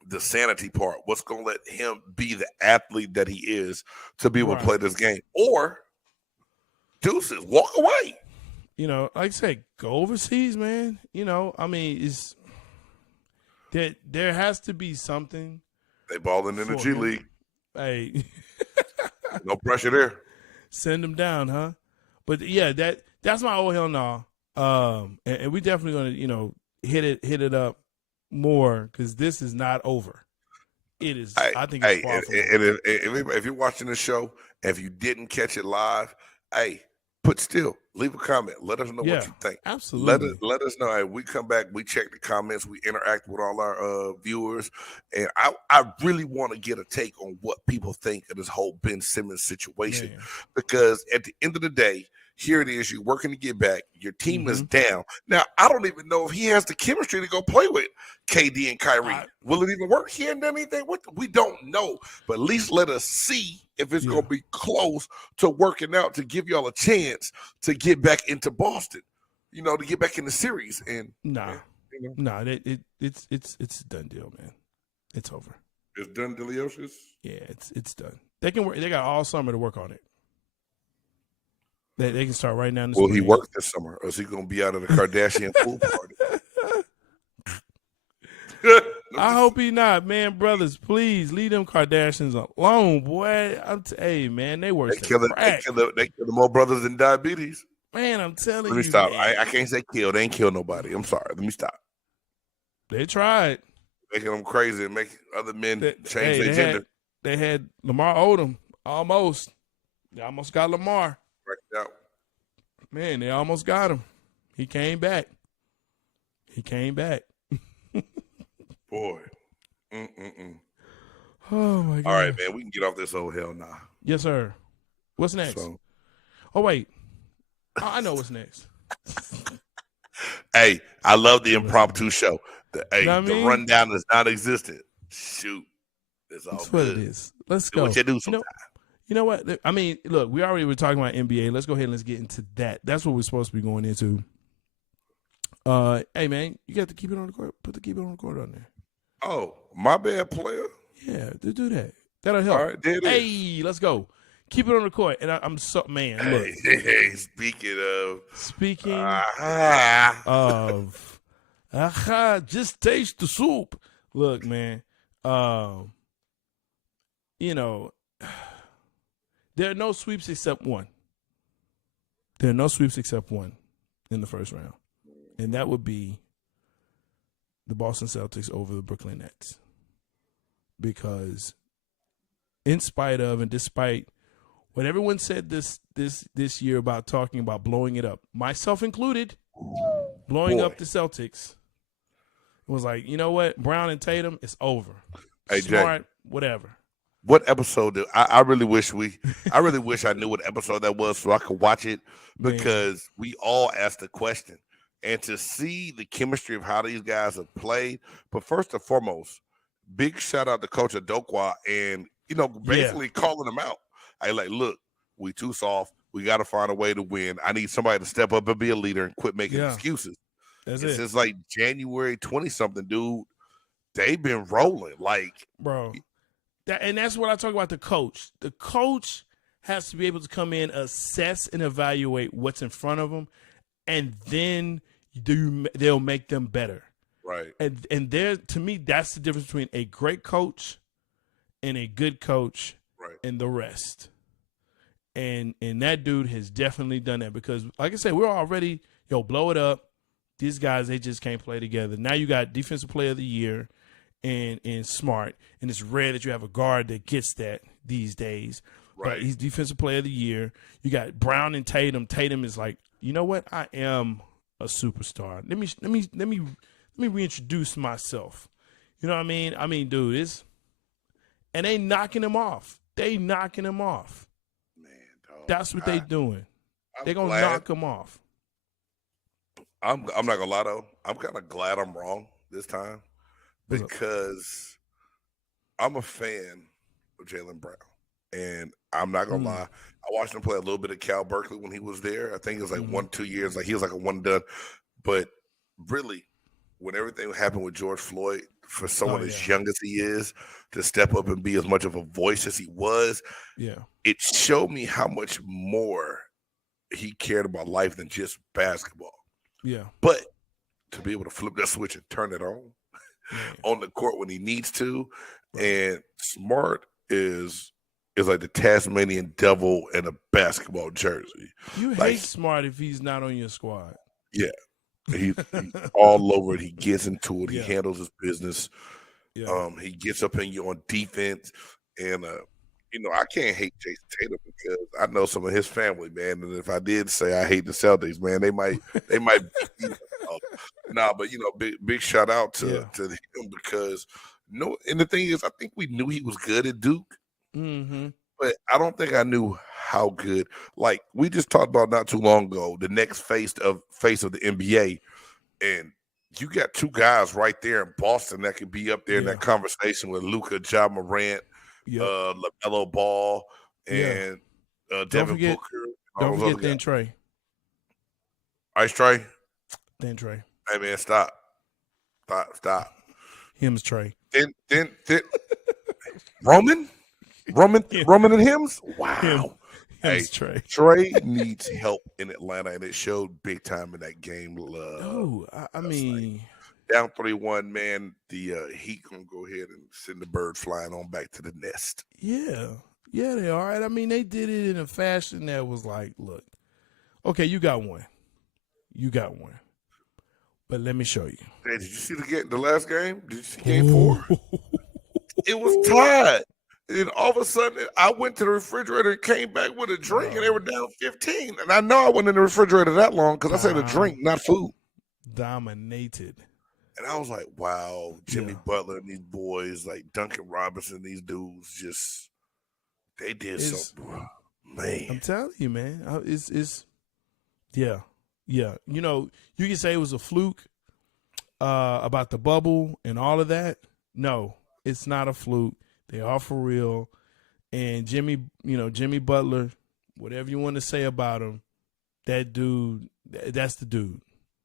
the sanity part, what's going to let him be the athlete that he is to be able to play this game. Or deuces, walk away. Like I say, go overseas, man. I mean, it's there has to be something. They balling in the G League. Hey. No pressure there. Send them down, huh? But yeah, that's my oh hell no. And we definitely gonna hit it up more because this is not over. It is. I think it's far from over. If you're watching the show, and if you didn't catch it live, put still, leave a comment. Let us know what you think. Absolutely. Let us know. Hey, we come back, we check the comments, we interact with all our viewers, and I really want to get a take on what people think of this whole Ben Simmons situation, because at the end of the day, here it is. You're working to get back. Your team is down. Now, I don't even know if he has the chemistry to go play with KD and Kyrie. Will it even work? He hasn't done anything with them. We don't know. But at least let us see if it's going to be close to working out to give y'all a chance to get back into Boston, to get back in the series. And it's a done deal, man. It's over. It's done, Deliosis? Yeah, it's done. They can work. They got all summer to work on it. They can start right now. Will he work this summer, or is he going to be out of the Kardashian pool party? I hope he not, man. Brothers, please leave them Kardashians alone, boy. Hey, man, they work. They kill more brothers than diabetes. Man, I'm telling you. Let me stop. Man. I can't say kill. They ain't kill nobody. I'm sorry. Let me stop. They tried making them crazy and making other men change their gender. They had Lamar Odom almost. They almost got Lamar. Out. Man, they almost got him. He came back. Boy. Oh, my God. All right, man. We can get off this old hell now. Yes, sir. What's next? Oh, wait. I know what's next. Hey, I love the impromptu show. The rundown is not existent. Shoot. It's all That's good. what it is. Let's go. What you do sometimes. You know what? I mean, look, we already were talking about NBA. Let's go ahead and let's get into that. That's what we're supposed to be going into. Hey, man, you got to keep it on the court. Keep it on the court on there. Oh, my bad, player. Yeah, do that. That'll help. All right, there it is. Hey, let's go. Keep it on the court. And I'm so, man, look. Hey, speaking of, just taste the soup. Look, man, there are no sweeps except one. There are no sweeps except one in the first round. And that would be the Boston Celtics over the Brooklyn Nets. Because in spite of and despite what everyone said this year about talking about blowing it up, myself included, blowing up the Celtics, it was like, you know what? Brown and Tatum, it's over. Hey, Smart, Jay, whatever. What episode I really wish I knew what episode that was so I could watch it, because we all asked the question. And to see the chemistry of how these guys have played. But first and foremost, big shout out to Coach Adokwa and, basically calling them out. Look, we too soft. We got to find a way to win. I need somebody to step up and be a leader and quit making excuses. That's it. Since like January 20-something, dude, they've been rolling. Bro. And that's what I talk about the coach. The coach has to be able to come in, assess, and evaluate what's in front of them, and then they'll make them better. Right. And there, to me, that's the difference between a great coach and a good coach and the rest. And that dude has definitely done that because, like I said, we're already, blow it up. These guys, they just can't play together. Now you got Defensive Player of the Year and Smart, and it's rare that you have a guard that gets that these days. Right. But he's Defensive Player of the Year. You got Brown and Tatum. Tatum is like, you know what? I am a superstar. Let me reintroduce myself. You know what I mean? I mean, dude, and they knocking him off. Man, dog. That's what they doing. They're gonna knock him off. I'm not gonna lie though. I'm kind of glad I'm wrong this time because I'm a fan of Jaylen Brown, and I'm not gonna lie. I watched him play a little bit at Cal Berkeley when he was there. I think it was like 1-2 years. Like he was like a one and done. But really, when everything happened with George Floyd, for someone as young as he is to step up and be as much of a voice as he was, it showed me how much more he cared about life than just basketball. Yeah. But to be able to flip that switch and turn it on the court when he needs to, and Smart is like the Tasmanian devil in a basketball jersey. You hate Smart if he's not on your squad. Yeah. He's all over it. He gets into it. He Yeah. handles his business. Yeah. He gets up in you on defense. And, I can't hate Jason Tatum because I know some of his family, man. And if I did say I hate the Celtics, man, they might. But big shout out to him because and the thing is, I think we knew he was good at Duke, but I don't think I knew how good. Like we just talked about not too long ago, the next face of the NBA, and you got two guys right there in Boston that could be up there in that conversation with Luka, Ja Morant, LaMelo Ball, and Devin Booker. Don't forget then Trey. Ice Trey. Then Trey. Hey man, stop. Him's Trey. Then Roman and Hims. Wow. Him's Trey. Trey needs help in Atlanta, and it showed big time in that game. I mean, down 3-1, man. The Heat gonna go ahead and send the bird flying on back to the nest. Yeah, they are. Right. I mean, they did it in a fashion that was like, look, okay, you got one, but let me show you. Hey, did you see the last game? Did you see game 4? It was tied. And all of a sudden, I went to the refrigerator and came back with a drink, and they were down 15. And I know I wasn't in the refrigerator that long because I said a drink, not food. Dominated. And I was like, wow, Jimmy Butler and these boys, like Duncan Robinson, these dudes, just they did something. Man, I'm telling you, man, it's yeah. You can say it was a fluke about the bubble and all of that. No, it's not a fluke. They are for real. And Jimmy Butler, whatever you want to say about him, that dude, that's the dude.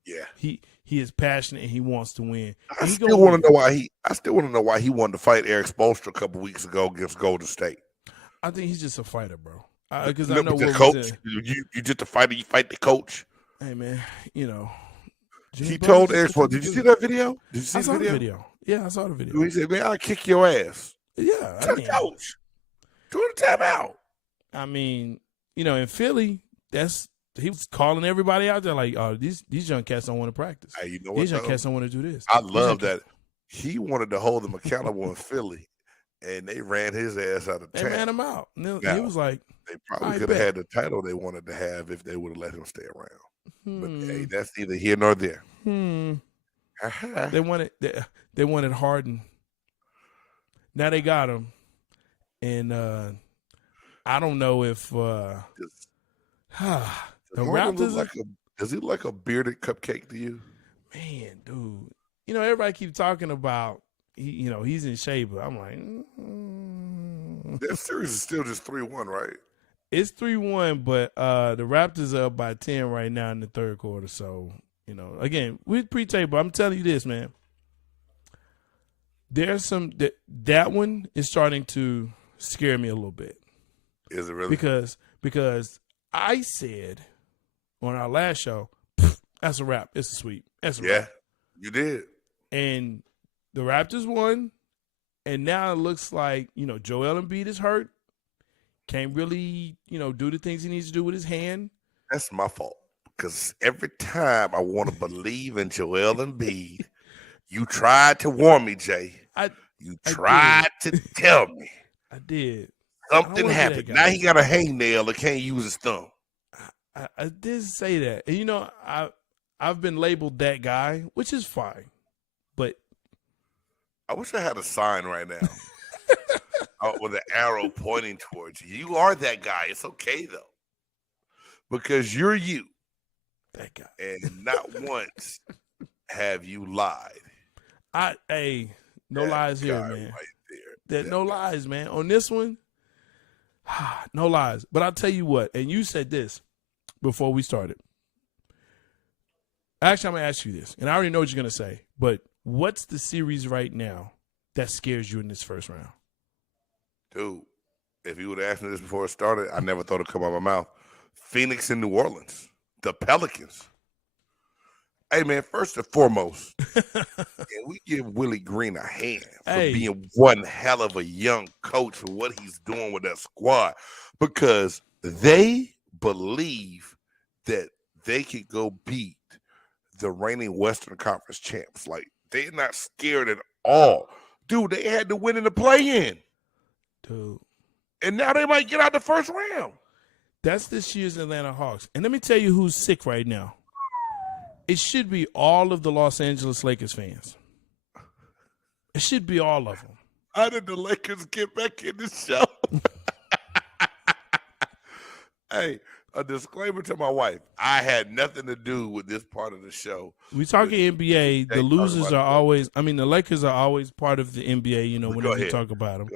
Yeah. He is passionate and he wants to win. I still want to know why he wanted to fight Eric Spoelstra a couple weeks ago against Golden State. I think he's just a fighter, bro. Because I know the coach. You just a fighter. You fight the coach. Hey man, he told Eric Spoelstra. Did you see that video? Did you see the video? Yeah, I saw the video. He said, "Man, I'll kick your ass." Yeah, Tell the coach. Do the timeout. I mean, in Philly, he was calling everybody out there like, "Oh, these young cats don't want to practice. Hey, you know what? These young cats don't want to do this." I love that. He wanted to hold them accountable in Philly, and they ran his ass out of town. They ran him out. He was like, they probably could have had the title they wanted to have if they would have let him stay around. But hey, that's neither here nor there. They wanted Harden. Now they got him, and I don't know if the Raptors. Does he look like a bearded cupcake to you? Man, dude, everybody keeps talking about he's in shape, but I'm like, that series is still just 3-1, right? It's 3-1, but the Raptors are up by 10 right now in the third quarter. So again, we're pre-tape, I'm telling you this, man. There's some that one is starting to scare me a little bit. Is it really? Because I said on our last show, that's a wrap. It's a sweep. That's a wrap. You did. And the Raptors won, and now it looks like Joel Embiid is hurt. Can't really do the things he needs to do with his hand. That's my fault because every time I want to believe in Joel Embiid. You tried to warn me, Jay. You tried to tell me. I did. Something happened. Now he got a hangnail and can't use his thumb. I did say that. And I've been labeled that guy, which is fine. But I wish I had a sign right now with an arrow pointing towards you. You are that guy. It's okay, though. Because you're you. That guy. And not once have you lied. No lies here, man. Right no lies, man. On this one, no lies. But I'll tell you what, and you said this before we started. Actually, I'm going to ask you this, and I already know what you're going to say, but what's the series right now that scares you in this first round? Dude, if you would have asked me this before it started, I never thought it'd come out of my mouth. Phoenix and New Orleans, the Pelicans. Hey, man, first and foremost, can we give Willie Green a hand for being one hell of a young coach for what he's doing with that squad? Because they believe that they could go beat the reigning Western Conference champs. Like, they're not scared at all. Dude, they had to win in the play-in. Dude. And now they might get out the first round. That's this year's Atlanta Hawks. And let me tell you who's sick right now. It should be all of the Los Angeles Lakers fans. It should be all of them. How did the Lakers get back in the show? Hey, a disclaimer to my wife. I had nothing to do with this part of the show. We talking NBA. The losers are always, the Lakers are always part of the NBA, whenever we talk about them.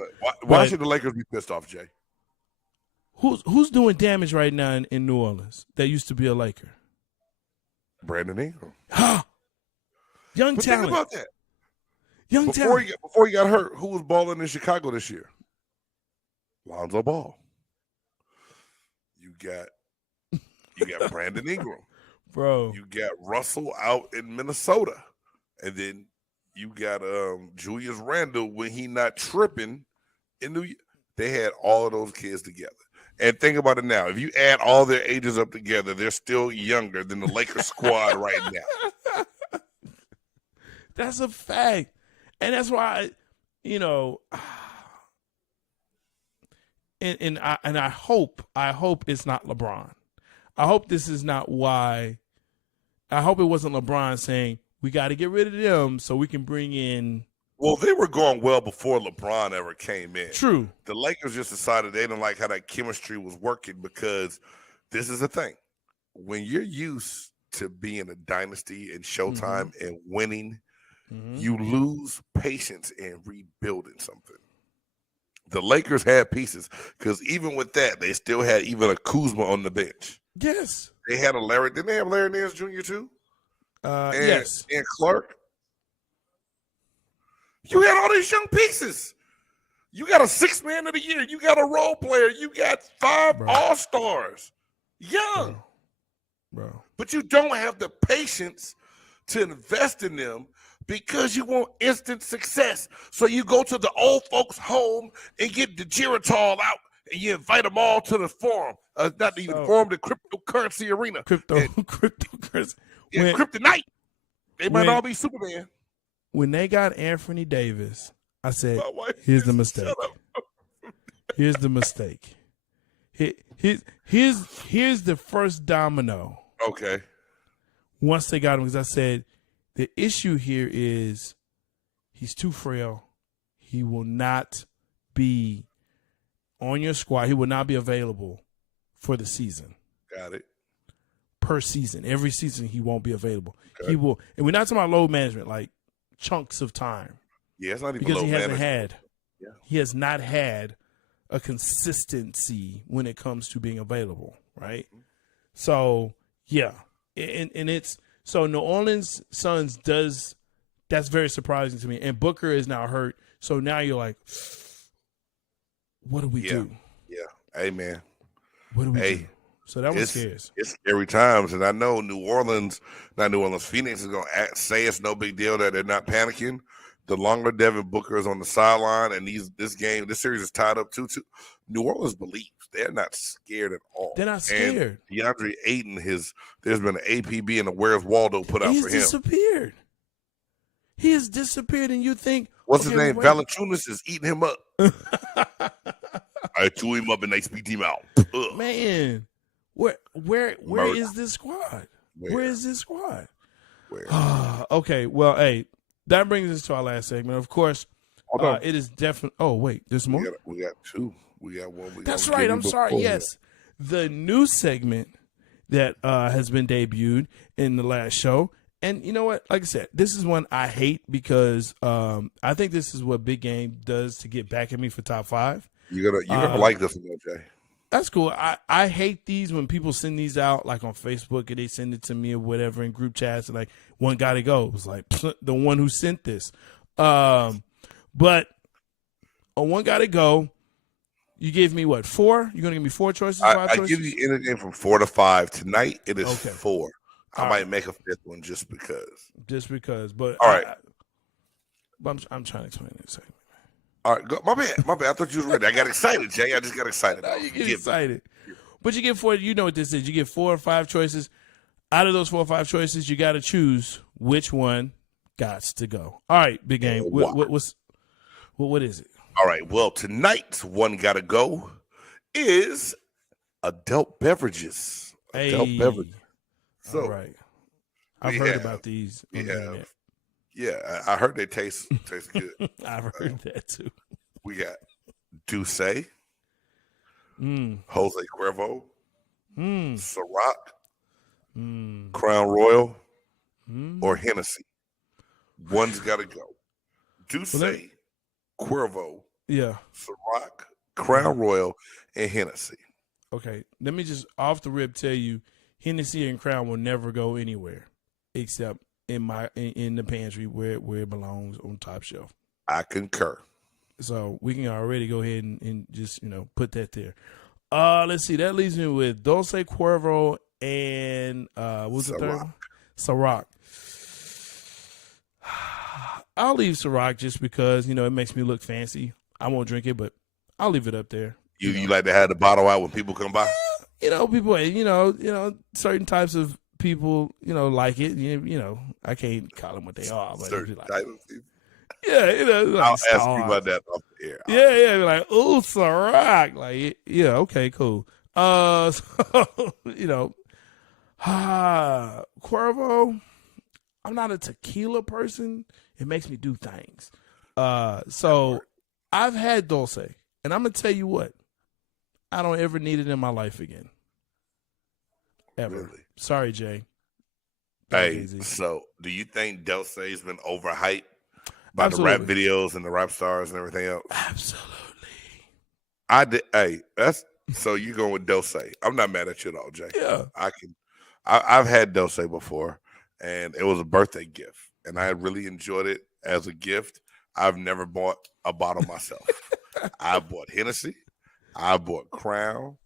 Why should the Lakers be pissed off, Jay? Who's doing damage right now in New Orleans that used to be a Laker? Brandon Ingram. Young but talent. Think about that. Young talent. Before he got hurt, who was balling in Chicago this year? Lonzo Ball. You got Brandon Ingram. Bro. You got Russell out in Minnesota. And then you got Julius Randle when he not tripping in New York. They had all of those kids together. And think about it now. If you add all their ages up together, they're still younger than the Lakers squad right now. That's a fact. And that's why, and I hope it's not LeBron. I hope this is not why. I hope it wasn't LeBron saying we got to get rid of them so we can bring in. Well, they were going well before LeBron ever came in. True. The Lakers just decided they didn't like how that chemistry was working because this is the thing. When you're used to being a dynasty and Showtime and winning, you lose patience in rebuilding something. The Lakers had pieces because even with that, they still had even a Kuzma on the bench. Yes. They had a Larry. Didn't they have Larry Nance Jr. too? Yes. And Clark. You had all these young pieces. You got a 6th man of the year. You got a role player. You got 5 all-stars. Young. Bro. But you don't have the patience to invest in them because you want instant success. So you go to the old folks' home and get the Geritol out and you invite them all to the forum. Not even forum, the cryptocurrency arena. Cryptocurrency. Yeah, Kryptonite. They might all be Superman. When they got Anthony Davis, I said, here's the mistake. Here's the mistake. Here's the first domino. Okay. Once they got him, because I said, the issue here is he's too frail. He will not be on your squad. He will not be available for the season. Got it. Per season. Every season he won't be available. Okay. He will, and we're not talking about load management, like chunks of time. Yeah, it's not even because load he hasn't management. He has not had a consistency when it comes to being available, right? So yeah. And it's so New Orleans Suns that's very surprising to me. And Booker is now hurt. So now you're like, what do we do? Yeah. Hey, man. What do we do? So that one scares. It's scary times. And I know Phoenix is going to say it's no big deal that they're not panicking. The longer Devin Booker is on the sideline and this series is tied up 2-2, New Orleans believes they're not scared at all. They're not scared. And DeAndre Ayton, there's been an APB and a Where's Waldo put out for him. Disappeared. He has disappeared, and you think what's his name? Valanciunas is eating him up. I chew him up and they spit him out. Ugh. Man, where is this squad? Where is this squad? Where? Okay, well, hey, that brings us to our last segment. Of course, it is definitely. Oh wait, there's more. We got 2. We got 1. That's right. I'm sorry. Yes, the new segment that has been debuted in the last show. And you know what? Like I said, this is one I hate because I think this is what Big Game does to get back at me for top 5. You're gonna like this one, Jay. That's cool. I hate these when people send these out, like on Facebook, and they send it to me or whatever in group chats. And like, one gotta go. It was like the one who sent this. But on one gotta go. You gave me what, 4? You're gonna give me 4 choices? 5 choices? I give you anything from 4 to 5. Tonight it is 4. I might make a 5th one just because. But all right. I'm trying to explain it. All right, go. My bad. I thought you was ready. I got excited, Jay. I just got excited. You get excited. But you get 4. You know what this is. You get 4 or 5 choices. Out of those 4 or 5 choices, you got to choose which one gots to go. All right, big game. What is it? All right. Well, tonight's one gotta go is adult beverages. Adult beverages. So, all right. I've heard about these on the internet. Yeah, I heard they taste good. I've heard that too. We got Douce, Jose Cuervo, Ciroc, Crown Royal, or Hennessy. One's got to go. Douce, Cuervo, Ciroc, Crown Royal, and Hennessy. Okay, let me just off the rip tell you, Hennessy and Crown will never go anywhere except in the pantry where it belongs on top shelf. I concur. So we can already go ahead and just put that there. Let's see. That leaves me with Dulce Cuervo and what was the third one? Ciroc. I'll leave Ciroc just because it makes me look fancy. I won't drink it, but I'll leave it up there. You like to have the bottle out when people come by? People, certain types of people, like it. I can't call them what they are, but certain like, types of people. Yeah, like I'll stars. ask you about that off the air. Yeah, be like, ooh, Ciroc. Like, yeah, okay, cool. Cuervo, I'm not a tequila person. It makes me do things. So I've had Dulce, and I'm gonna tell you what, I don't ever need it in my life again. Ever. Really? Sorry, Jay. Hey, so do you think Dulce's been overhyped by the rap videos and the rap stars and everything else? Absolutely. I did. Hey, that's so you going with Dulce. I'm not mad at you at all, Jay. Yeah. I've had Dulce before, and it was a birthday gift, and I really enjoyed it as a gift. I've never bought a bottle myself. I bought Hennessy. I bought Crown.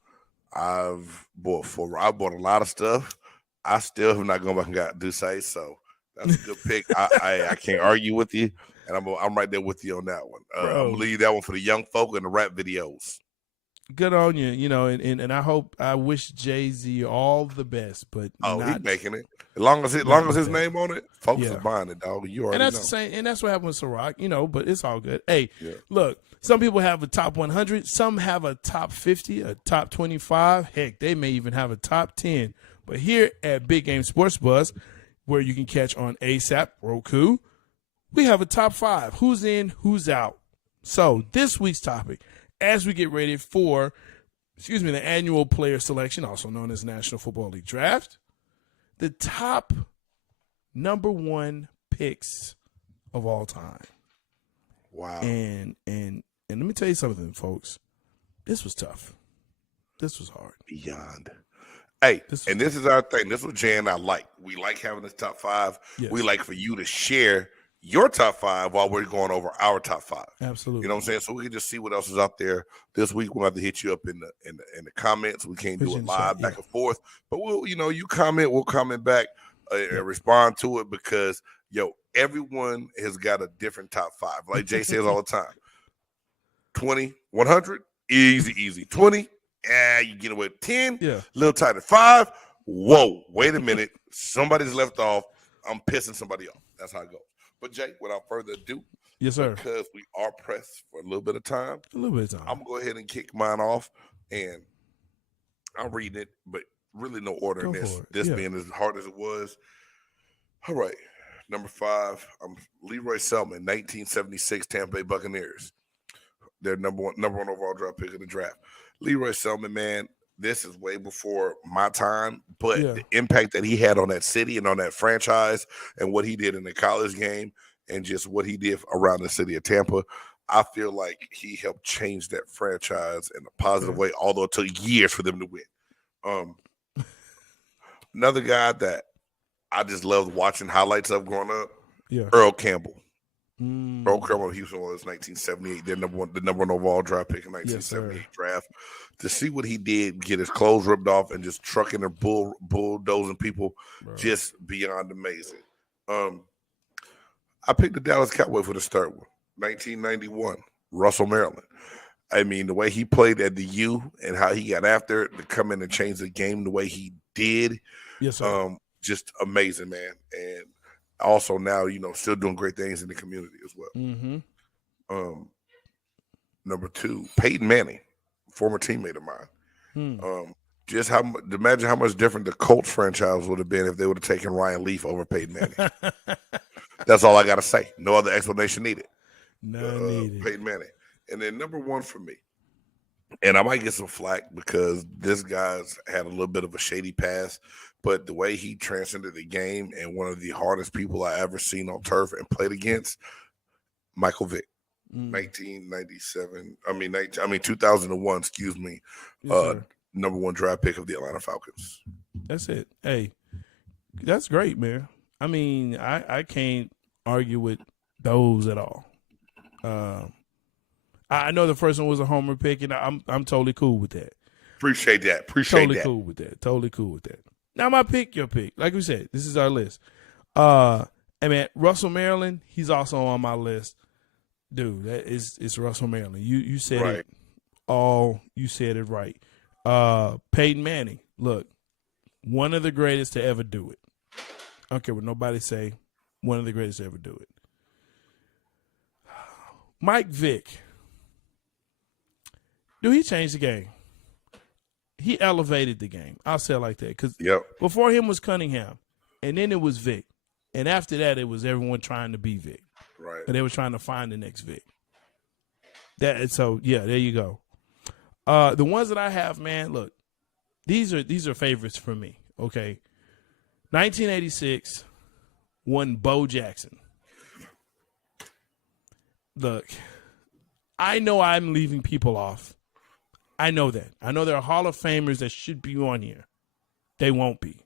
I've bought a lot of stuff. I still have not gone back and got Douce, so that's a good pick. I can't argue with you, and I'm right there with you on that one. I'm gonna leave that one for the young folk and the rap videos. Good on you, and I wish Jay-Z all the best, but he's making it. As long as his name on it, folks are buying it, dog. You already know. The same, and that's what happened with Ciroc, but it's all good. Hey, look, some people have a top 100, some have a top 50, a top 25. Heck, they may even have a top 10. But here at Big Game Sports Buzz, where you can catch on ASAP, Roku, we have a top 5. Who's in, who's out. So this week's topic, as we get ready for, the annual player selection, also known as National Football League Draft, the top number 1 picks of all time. Wow. And let me tell you something, folks. This was tough. This was hard. Beyond. Hey, this is our thing. This is what Jay and I like. We like having this top 5. Yes. We like for you to share your top 5 while we're going over our top 5. Absolutely. You know what I'm saying? So we can just see what else is out there this week. We'll have to hit you up in the comments. We can't do it live back and forth, but we'll you comment, we'll comment back and respond to it because everyone has got a different top 5. Like Jay says all the time. 20, 100, easy. 20, you get away with 10. Yeah. Little tighter. 5. Whoa, wait a minute. Somebody's left off. I'm pissing somebody off. That's how it goes. But Jay, without further ado, yes, sir. Because we are pressed for a little bit of time. I'm gonna go ahead and kick mine off, and I'm reading it, but really no order in this. This being as hard as it was. All right, number 5. I'm Leroy Selman, 1976 Tampa Bay Buccaneers. Their number one overall draft pick of the draft. Leroy Selman, man, this is way before my time, but the impact that he had on that city and on that franchise and what he did in the college game and just what he did around the city of Tampa, I feel like he helped change that franchise in a positive way, although it took years for them to win. Another guy that I just loved watching highlights of growing up, Earl Campbell. Earl Campbell, Houston was 1978, the number one overall draft pick in 1978 draft. To see what he did, get his clothes ripped off and just trucking and bulldozing people, just beyond amazing. I picked the Dallas Cowboys for the start one, 1991, Russell, Maryland. I mean, the way he played at the U and how he got after it to come in and change the game the way he did. Yes, sir. just amazing, man. And also now, still doing great things in the community as well. Mm-hmm. Number 2, Peyton Manning, former teammate of mine. Just imagine how much different the Colts franchise would have been if they would have taken Ryan Leaf over Peyton Manning. That's all I got to say. No other explanation needed. None needed. Peyton Manning. And then number 1 for me, and I might get some flack because this guy's had a little bit of a shady past, but the way he transcended the game and one of the hardest people I ever seen on turf and played against, Michael Vick. 2001, excuse me. Yes, number 1 draft pick of the Atlanta Falcons. That's it. Hey, that's great, man. I mean, I can't argue with those at all. I know the first one was a homer pick, and I'm totally cool with that. Appreciate that. Totally cool with that. Totally cool with that. Now my pick, your pick. Like we said, this is our list. I mean, Russell Maryland, he's also on my list. Dude, it's Russell Maryland. You said right. it all. You said it right. Peyton Manning, look, one of the greatest to ever do it. I don't care what nobody say. One of the greatest to ever do it. Mike Vick. Dude, he changed the game. He elevated the game. I'll say it like that. Because before him was Cunningham, and then it was Vick. And after that, it was everyone trying to be Vick. Right. And they were trying to find the next Vick. So, there you go. The ones that I have, man, look, these are favorites for me, okay? 1986, one Bo Jackson. Look, I know I'm leaving people off. I know that. I know there are Hall of Famers that should be on here. They won't be.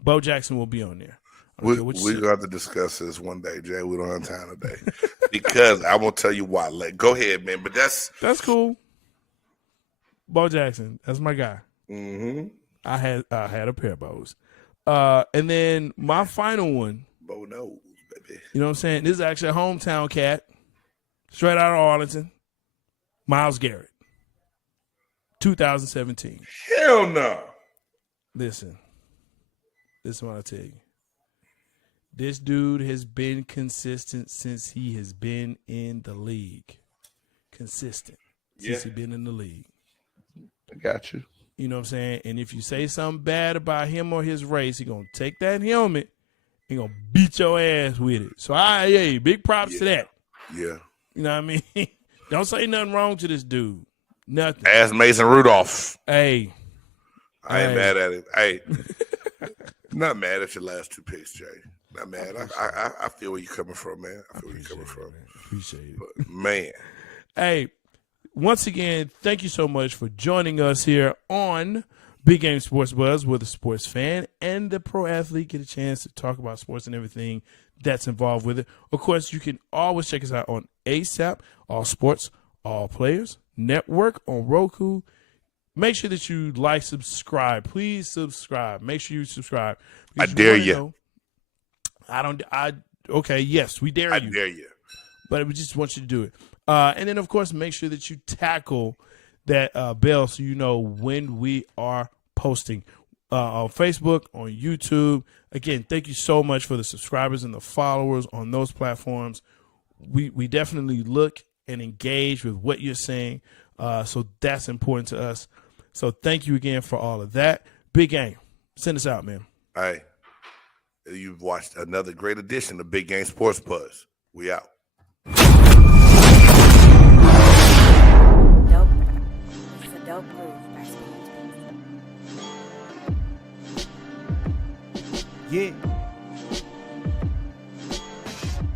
Bo Jackson will be on there. We're going to have to discuss this one day, Jay. We don't have time today. Because I won't tell you why. Go ahead, man. But that's cool. Bo Jackson, that's my guy. Mm-hmm. I had a pair of Bo's. And then my final one. Bo knows, baby. You know what I'm saying? This is actually a hometown cat. Straight out of Arlington. Myles Garrett. 2017. Hell no. Listen what I tell you. This dude has been consistent since he has been in the league. Consistent. Since he's been in the league. I got you. You know what I'm saying? And if you say something bad about him or his race, he's going to take that helmet and going to beat your ass with it. So, big props to that. Yeah. You know what I mean? Don't say nothing wrong to this dude. Nothing. Ask Mason Rudolph. Hey. I ain't mad at it. Hey. Not mad at your last 2 picks, Jay. Not mad. I feel where you're coming from, man. I feel where you're coming from. Man. Appreciate it. But, man. Hey, once again, thank you so much for joining us here on Big Game Sports Buzz, where the sports fan and the pro athlete get a chance to talk about sports and everything that's involved with it. Of course, you can always check us out on ASAP, All Sports, All Players Network on Roku. Make sure that you subscribe. Please subscribe. Make sure you subscribe. I dare you. Okay, yes, we dare you. I dare you. But we just want you to do it. And then, of course, make sure that you tackle that bell so you know when we are posting on Facebook, on YouTube. Again, thank you so much for the subscribers and the followers on those platforms. We definitely look and engage with what you're saying, so that's important to us. So thank you again for all of that. Big Game, send us out, man. Hey, you've watched another great edition of Big Game Sports Buzz. We out. Dope. It's a dope move by Speed. Yeah.